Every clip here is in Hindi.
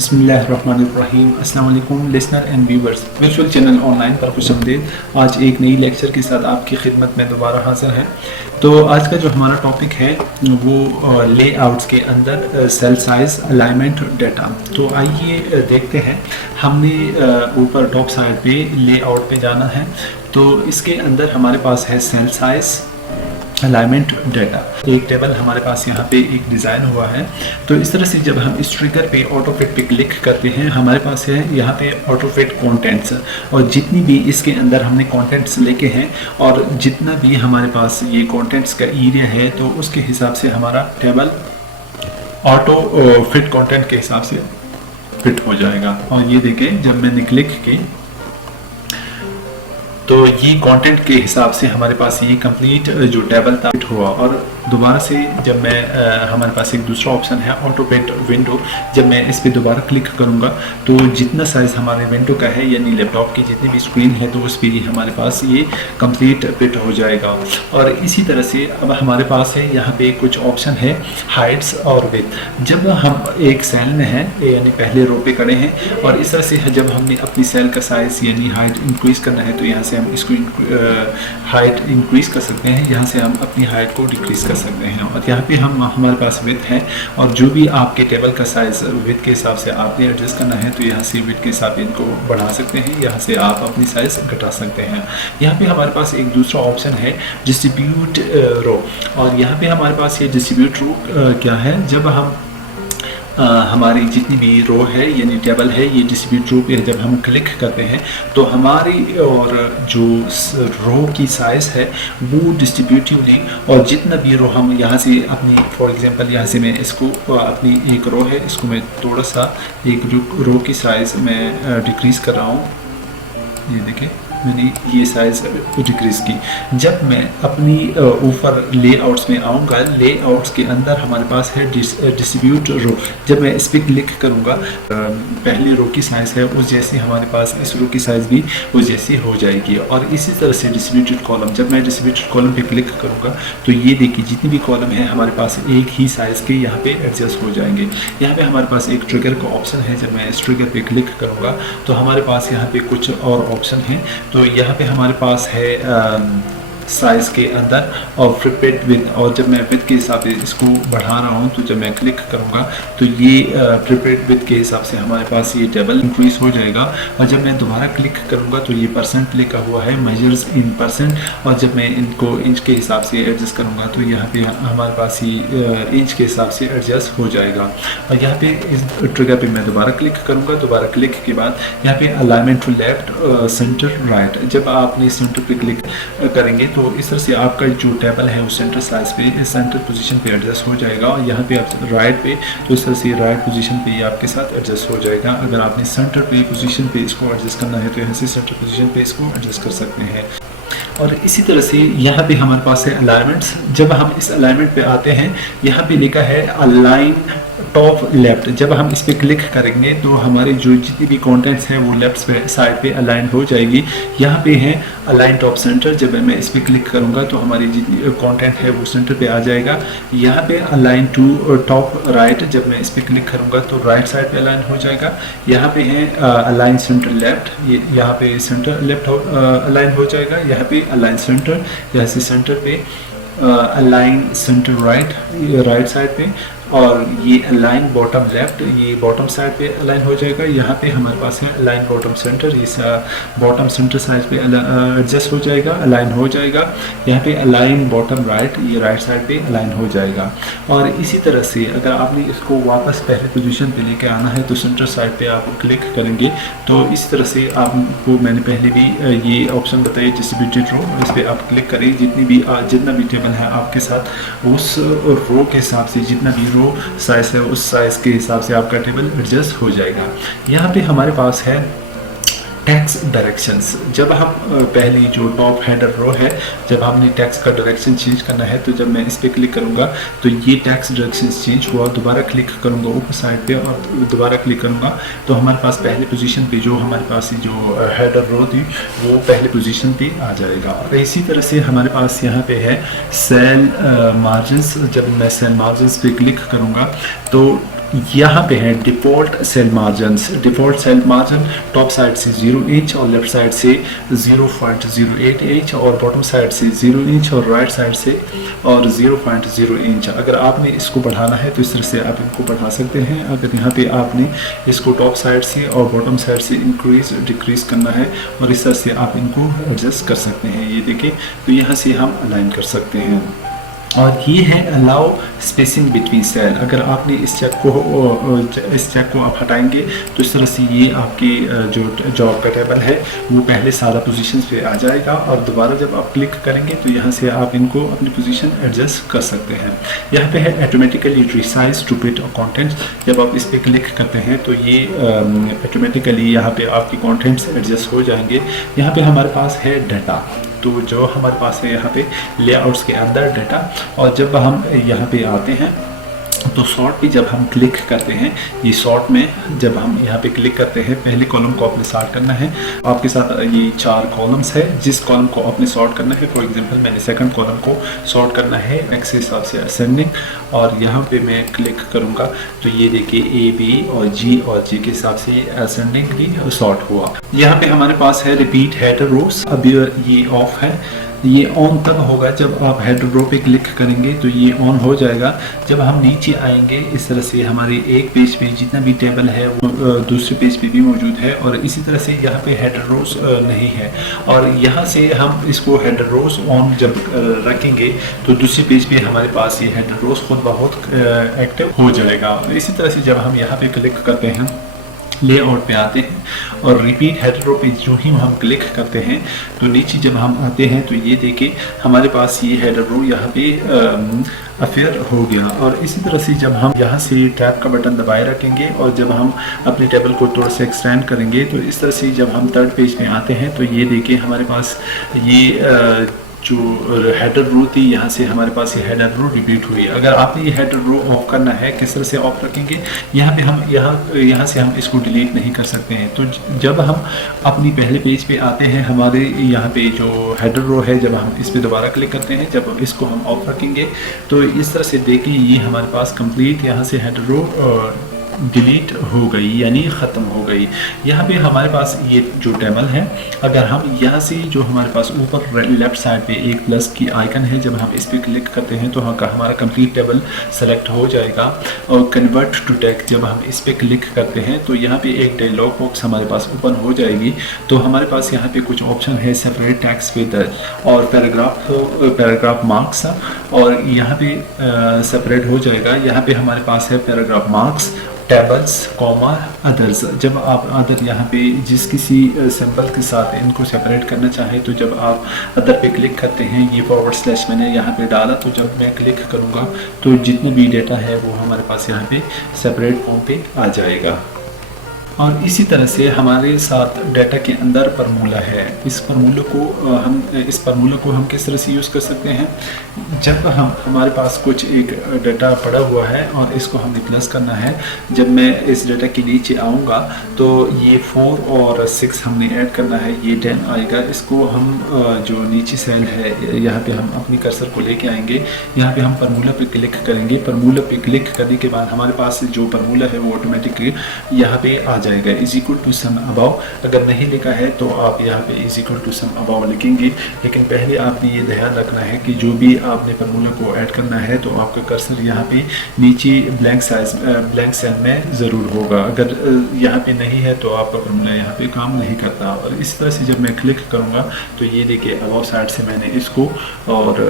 बिस्मिल्लाहिर्रहमानिर्रहीम। अस्सलाम वालेकुम listener and viewers, virtual channel online पर खुशामदीद। आज एक नई लेक्चर के साथ आपकी खिदमत में दोबारा हाजिर है। तो आज का जो हमारा टॉपिक है वो लेआउट्स के अंदर सेल साइज, अलाइनमेंट, डाटा। तो आइए देखते हैं। हमने ऊपर टॉप साइड पे लेआउट पे जाना है। तो इसके अंदर हमारे पास है सेल साइज, अलाइनमेंट, डाटा। एक टेबल हमारे पास यहाँ पे एक डिज़ाइन हुआ है। तो इस तरह से जब हम इस ट्रिगर पे ऑटो फिट पे क्लिक करते हैं, हमारे पास है यहाँ पे ऑटो फिट कंटेंट्स, और जितनी भी इसके अंदर हमने कंटेंट्स लेके हैं और जितना भी हमारे पास ये कंटेंट्स का एरिया है, तो उसके हिसाब से हमारा टेबल ऑटो फिट कंटेंट के हिसाब से फिट हो जाएगा। और ये देखें, जब मैंने क्लिक की तो ये कंटेंट के हिसाब से हमारे पास ये कंप्लीट जो टेबल था फिट हुआ। और दोबारा से जब मैं हमारे पास एक दूसरा ऑप्शन है ऑटो फिट विंडो। जब मैं इस पर दोबारा क्लिक करूँगा तो जितना साइज़ हमारे विंडो का है, यानी लैपटॉप की जितनी भी स्क्रीन है, तो उस पर ही हमारे पास ये कंप्लीट फिट हो जाएगा। और इसी तरह से अब हमारे पास है यहाँ पे कुछ ऑप्शन है हाइट्स और विड्थ। जब हम एक सेल में हैं, यानी पहले रो पे खड़े हैं, और इस तरह से जब हमने अपनी सेल का साइज़ यानी हाइट इंक्रीज करना है, तो यहाँ से हम इसको हाइट इंक्रीज कर सकते हैं, यहाँ से हम अपनी हाइट को डिक्रीज कर सकते हैं। और यहाँ पे हमारे पास विड्थ है, और जो भी आपके टेबल का साइज विड्थ के हिसाब से आपने एडजस्ट करना है, तो यहाँ से विड्थ के हिसाब से इनको बढ़ा सकते हैं, यहाँ से आप अपनी साइज घटा सकते हैं। यहाँ पे हमारे पास एक दूसरा ऑप्शन है डिस्ट्रीब्यूट रो। और यहाँ पे हमारे पास ये डिस्ट्रीब्यूट रो क्या है, जब हम हमारी जितनी भी रो है यानी टेबल है, ये डिस्ट्रीब्यूट रो पे जब हम क्लिक करते हैं, तो हमारी और जो रो की साइज़ है वो डिस्ट्रीब्यूटिवली, और जितना भी रो हम यहाँ से अपनी, फॉर एग्जांपल यहाँ से मैं इसको अपनी एक रो है, इसको मैं थोड़ा सा एक रो की साइज़ में डिक्रीज़ कर रहा हूँ। ये देखें, मैंने ये साइज़ डिक्रीज़ की। जब मैं अपनी ऊपर लेआउट्स में आऊँगा, लेआउट्स के अंदर हमारे पास है डिस्ट्रीब्यूट रो। जब मैं इस पर क्लिक करूँगा, पहली रो की साइज़ है उस जैसी हमारे पास इस रो की साइज़ भी उस जैसी हो जाएगी। और इसी तरह से डिस्ट्रीब्यूटेड कॉलम, जब मैं डिस्ट्रीब्यूटेड कॉलम पे क्लिक करूँगा, तो ये देखिए जितनी भी कॉलम है हमारे पास एक ही साइज़ के यहाँ पे एडजस्ट हो जाएंगे। यहाँ पे हमारे पास एक ट्रिगर का ऑप्शन है। जब मैं इस ट्रिगर पे क्लिक करूँगा तो हमारे पास यहाँ पे कुछ और ऑप्शन है। तो यहाँ पे हमारे पास है साइज़ के अंदर और प्रिपेड विद, और जब मैं विद के हिसाब से इसको बढ़ा रहा हूँ, तो जब मैं क्लिक करूँगा तो ये प्रिपेड विद के हिसाब से हमारे पास ये टेबल इंक्रीज हो जाएगा। और जब मैं दोबारा क्लिक करूँगा तो ये परसेंट लिखा हुआ है, मेजर्स इन परसेंट। और जब मैं इनको इंच के हिसाब से एडजस्ट करूँगा तो यहाँ पे हमारे पास ये इंच के हिसाब से एडजस्ट हो जाएगा। और यहाँ पे इस ट्रिगर पे मैं दोबारा क्लिक करूँगा। दोबारा क्लिक के बाद यहाँ पे alignment to left, centre, right. जब आपने सेंटर पे क्लिक करेंगे तो इस तरह से आपका जो टेबल है वो सेंटर साइज पे, सेंटर पोजीशन पे एडजस्ट हो जाएगा। और यहाँ पे आप राइट पे, तो इस तरह से राइट पोजीशन पे ये आपके साथ एडजस्ट हो जाएगा। अगर आपने सेंटर पे पोजीशन पे इसको एडजस्ट करना है, तो यहाँ से सेंटर पोजीशन पे इसको एडजस्ट कर सकते हैं। और इसी तरह से यहाँ पे हमारे पास है अलाइनमेंट्स। जब हम इस अलाइनमेंट पे आते हैं, यहाँ पे लिखा है अलाइन टॉप लेफ्ट। जब हम इस पे क्लिक करेंगे तो हमारे जो जितनी भी कंटेंट्स हैं वो लेफ्ट पे साइड पे अलाइन हो जाएगी। यहाँ पे है अलाइन टॉप सेंटर। जब मैं इस पे क्लिक करूँगा तो हमारी जितनी कंटेंट है वो सेंटर पे आ जाएगा। यहाँ पे अलाइन टू टॉप राइट। जब मैं इस पे क्लिक करूँगा तो राइट साइड पे अलाइन हो जाएगा। यहाँ पे है अलाइन सेंटर लेफ्ट, ये यहाँ पे सेंटर लेफ्ट अलाइन हो जाएगा। यहाँ पे अलाइन सेंटर, यहाँ से सेंटर पे align centre right, right side पे। और ये अलाइन बॉटम लेफ्ट, ये बॉटम साइड पे अलाइन हो जाएगा। यहाँ पे हमारे पास है अलाइन बॉटम सेंटर, ये बॉटम सेंटर साइड पे एडजस्ट हो जाएगा, अलाइन हो जाएगा। यहाँ पे अलाइन बॉटम राइट, ये राइट साइड पे अलाइन हो जाएगा। और इसी तरह से अगर आपने इसको वापस पहले पोजीशन पे लेके आना है, तो सेंटर साइड पे आप क्लिक करेंगे। तो इस तरह से आपको मैंने पहले भी ये ऑप्शन बताया डिस्ट्रीब्यूटेड रो, इस पर आप क्लिक करें। जितना भी टेबल है आपके साथ उस रो के हिसाब से, जितना भी साइज है उस साइज के हिसाब से आपका टेबल एडजस्ट हो जाएगा। यहाँ पे हमारे पास है टेक्स्ट डायरेक्शंस। जब हम पहली जो टॉप हेडर रो है, जब हमने टेक्स्ट का डायरेक्शन चेंज करना है, तो जब मैं इस पर क्लिक करूँगा तो ये टेक्स्ट डायरेक्शन चेंज हुआ। दोबारा क्लिक करूँगा ऊपर साइड पे और दोबारा क्लिक करूँगा तो हमारे पास पहले पोजीशन पे जो हमारे पास जो हेडर रो थी वो पहले पोजीशन पे आ जाएगा। और इसी तरह से हमारे पास यहाँ पे है सेल मार्जिन्स। जब मैं सेल मार्जिन्स पे क्लिक करूँगा तो यहाँ पे है default cell margin. Default cell margin top side से 0 इंच और लेफ्ट साइड से 0.08 इंच और बॉटम साइड से 0 इंच और राइट साइड से और 0.0 इंच। अगर आपने इसको बढ़ाना है तो इस तरह से आप इनको बढ़ा सकते हैं। अगर यहाँ पे आपने इसको टॉप साइड से और बॉटम साइड से इंक्रीज डिक्रीज करना है और इस तरह से आप इनको एडजस्ट कर सकते हैं। ये देखिए, तो यहाँ से हम अलाइन कर सकते हैं। और ये है अलाउ स्पेसिंग बिटवीन सेल। अगर आपने इस चेक को आप हटाएंगे तो इस तरह से ये आपकी जो जॉब का टेबल है वो पहले सादा पोजीशन पे आ जाएगा और दोबारा जब आप क्लिक करेंगे तो यहाँ से आप इनको अपनी पोजीशन एडजस्ट कर सकते हैं। यहाँ पे है automatically resize to fit contents. जब आप इस पर क्लिक करते हैं तो ये ऑटोमेटिकली यहाँ पे आपकी कंटेंट्स एडजस्ट हो जाएंगे। यहाँ पे हमारे पास है डाटा, तो जो हमारे पास है यहाँ पे लेआउट्स के अंदर डाटा। और जब हम यहाँ पे आते हैं तो सॉर्ट पे जब हम क्लिक करते हैं, ये सॉर्ट में जब हम यहाँ पे क्लिक करते हैं, पहले कॉलम को आपने सॉर्ट करना है। आपके साथ ये 4 कॉलम्स है, जिस कॉलम को आपने सॉर्ट करना है, फॉर एग्जांपल मैंने सेकंड कॉलम को सॉर्ट करना है एक्स के हिसाब से असेंडिंग। और यहाँ पे मैं क्लिक करूँगा तो ये देखिए ए बी और जी के हिसाब से ये असेंडिंग सॉर्ट हुआ। यहाँ पे हमारे पास है रिपीट हेडर रोज। अभी ये ऑफ है, ये ऑन तब होगा जब आप हेडर रो पे क्लिक करेंगे तो ये ऑन हो जाएगा। जब हम नीचे आएंगे इस तरह से हमारे एक पेज पे जितना भी टेबल है वो दूसरे पेज पे भी मौजूद है और इसी तरह से यहाँ पे हेडर रोज नहीं है। और यहाँ से हम इसको हेडर रोज ऑन जब रखेंगे तो दूसरे पेज पे हमारे पास ये हेडर रोज खुद बहुत एक्टिव हो जाएगा। इसी तरह से जब हम यहाँ पे क्लिक करते हैं, लेआउट पे आते हैं और रिपीट हेडर रो पे जो ही हम क्लिक करते हैं तो नीचे जब हम आते हैं तो ये देखिए हमारे पास ये हेडर रो यहाँ पे अफेयर हो गया। और इसी तरह से जब हम यहाँ से टैब का बटन दबाए रखेंगे और जब हम अपने टेबल को थोड़ा सा एक्सटेंड करेंगे तो इस तरह से जब हम थर्ड पेज में आते हैं तो ये देखिए हमारे पास ये जो हेडर रो थी यहाँ से हमारे पास ये हेडर रो रिपीट हुई। अगर आपने ये हेडर रो ऑफ करना है, किस तरह से ऑफ रखेंगे, यहाँ पे हम यहाँ से हम इसको डिलीट नहीं कर सकते हैं। तो जब हम अपनी पहले पेज पे आते हैं, हमारे यहाँ पे जो हेडर रो है, जब हम इस पे दोबारा क्लिक करते हैं, जब इसको हम ऑफ रखेंगे तो इस तरह से देखिए ये हमारे पास कंप्लीट यहाँ से हेडर रो डिलीट हो गई, यानी ख़त्म हो गई। यहाँ पे हमारे पास ये जो टेबल है, अगर हम यहाँ से जो हमारे पास ऊपर लेफ्ट साइड पे एक प्लस की आइकन है, जब हम इस पर क्लिक करते हैं तो हमारा कंप्लीट टेबल सेलेक्ट हो जाएगा। और कन्वर्ट टू टेक्स्ट जब हम इस पर क्लिक करते हैं तो यहाँ पे एक डायलॉग बॉक्स हमारे पास ओपन हो जाएगी। तो हमारे पास यहाँ पे कुछ ऑप्शन है, सेपरेट टेक्स्ट विद और पैराग्राफ मार्क्स, और यहाँ पे सेपरेट हो जाएगा। यहाँ पे हमारे पास है paragraph marks, tables, comma, others. जब आप अदर यहाँ पे जिस किसी सिंबल के साथ इनको सेपरेट करना चाहें तो जब आप अदर पे क्लिक करते हैं, ये फॉरवर्ड स्लैश मैंने यहाँ पे डाला, तो जब मैं क्लिक करूँगा तो जितना भी डेटा है वो हमारे पास यहाँ पे सेपरेट फॉर्म पे आ जाएगा। और इसी तरह से हमारे साथ डाटा के अंदर फार्मूला है। इस फार्मूले को हम किस तरह से यूज़ कर सकते हैं, जब हमारे पास कुछ एक डाटा पड़ा हुआ है और इसको हमें प्लस करना है। जब मैं इस डाटा के नीचे आऊँगा तो ये 4 और 6 हमने ऐड करना है, ये 10 आएगा। इसको हम जो नीचे सेल है यहाँ पे हम अपनी कर्सर को लेके आएंगे, यहाँ पे हम फार्मूला पे क्लिक करेंगे। फार्मूला पे क्लिक करने के बाद हमारे पास जो फार्मूला है वो ऑटोमेटिकली यहाँ पे आ जाएगा, is equal to sum above. अगर नहीं लिखा है तो आप यहाँ पे is equal to sum above लिखेंगे, लेकिन पहले आपने ये ध्यान रखना है कि जो भी आपने फार्मूला को ऐड करना है तो आपका कर्सर यहाँ पे नीचे ब्लैंक सेल में ज़रूर होगा। अगर यहाँ पे नहीं है तो आपका फार्मूला यहाँ पे काम नहीं करता। और इस तरह से जब मैं क्लिक करूँगा तो ये देखिए अबाव साइड से मैंने इसको और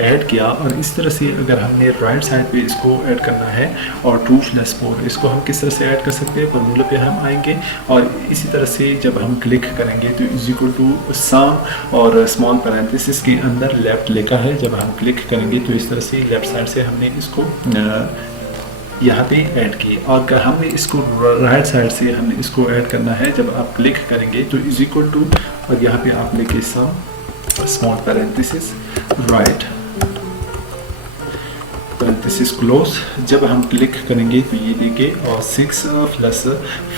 ऐड किया। और इस तरह से अगर हमने राइट साइड पे इसको ऐड करना है और 2+4 इसको हम किस तरह से ऐड कर सकते हैं, फार्मूला पे हम आएंगे और इसी तरह से जब हम क्लिक करेंगे तो इज इक्वल टू सम और स्मॉल पैरेंथेसिस के अंदर लेफ्ट लिखा है। जब हम क्लिक करेंगे तो इस तरह से लेफ्ट साइड से हमने इसको यहाँ पे ऐड किए। और अगर हमने इसको राइट साइड से हमने इसको ऐड करना है, जब आप क्लिक करेंगे तो इज इक्वल टू और यहाँ पे आप लिखे sum small parenthesis right parenthesis close. जब हम क्लिक करेंगे तो ये देखिए और 6 +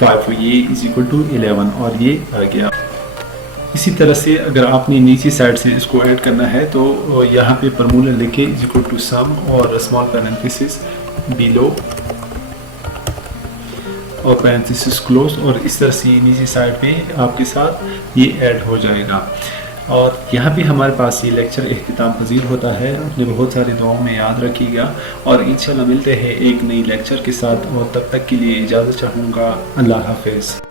5 ये इज इक्वल टू 11 और ये आ गया। इसी तरह से अगर आपने नीचे साइड से इसको ऐड करना है तो यहाँ पे फार्मूला लिखे इज इक्वल टू सम और स्मॉल पैरेंथेसिस बिलो और पैरेंथेसिस क्लोज, और इस तरह से नीचे साइड में आपके साथ ये ऐड हो जाएगा। और यहाँ पे हमारे पास ये लेक्चर इख्तिताम पजीर होता है। अपने बहुत सारी दुआओं में याद रखिएगा और इंशाल्लाह मिलते हैं एक नई लेक्चर के साथ, और तब तक के लिए इजाज़त चाहूँगा। अल्लाह हाफ़िज़।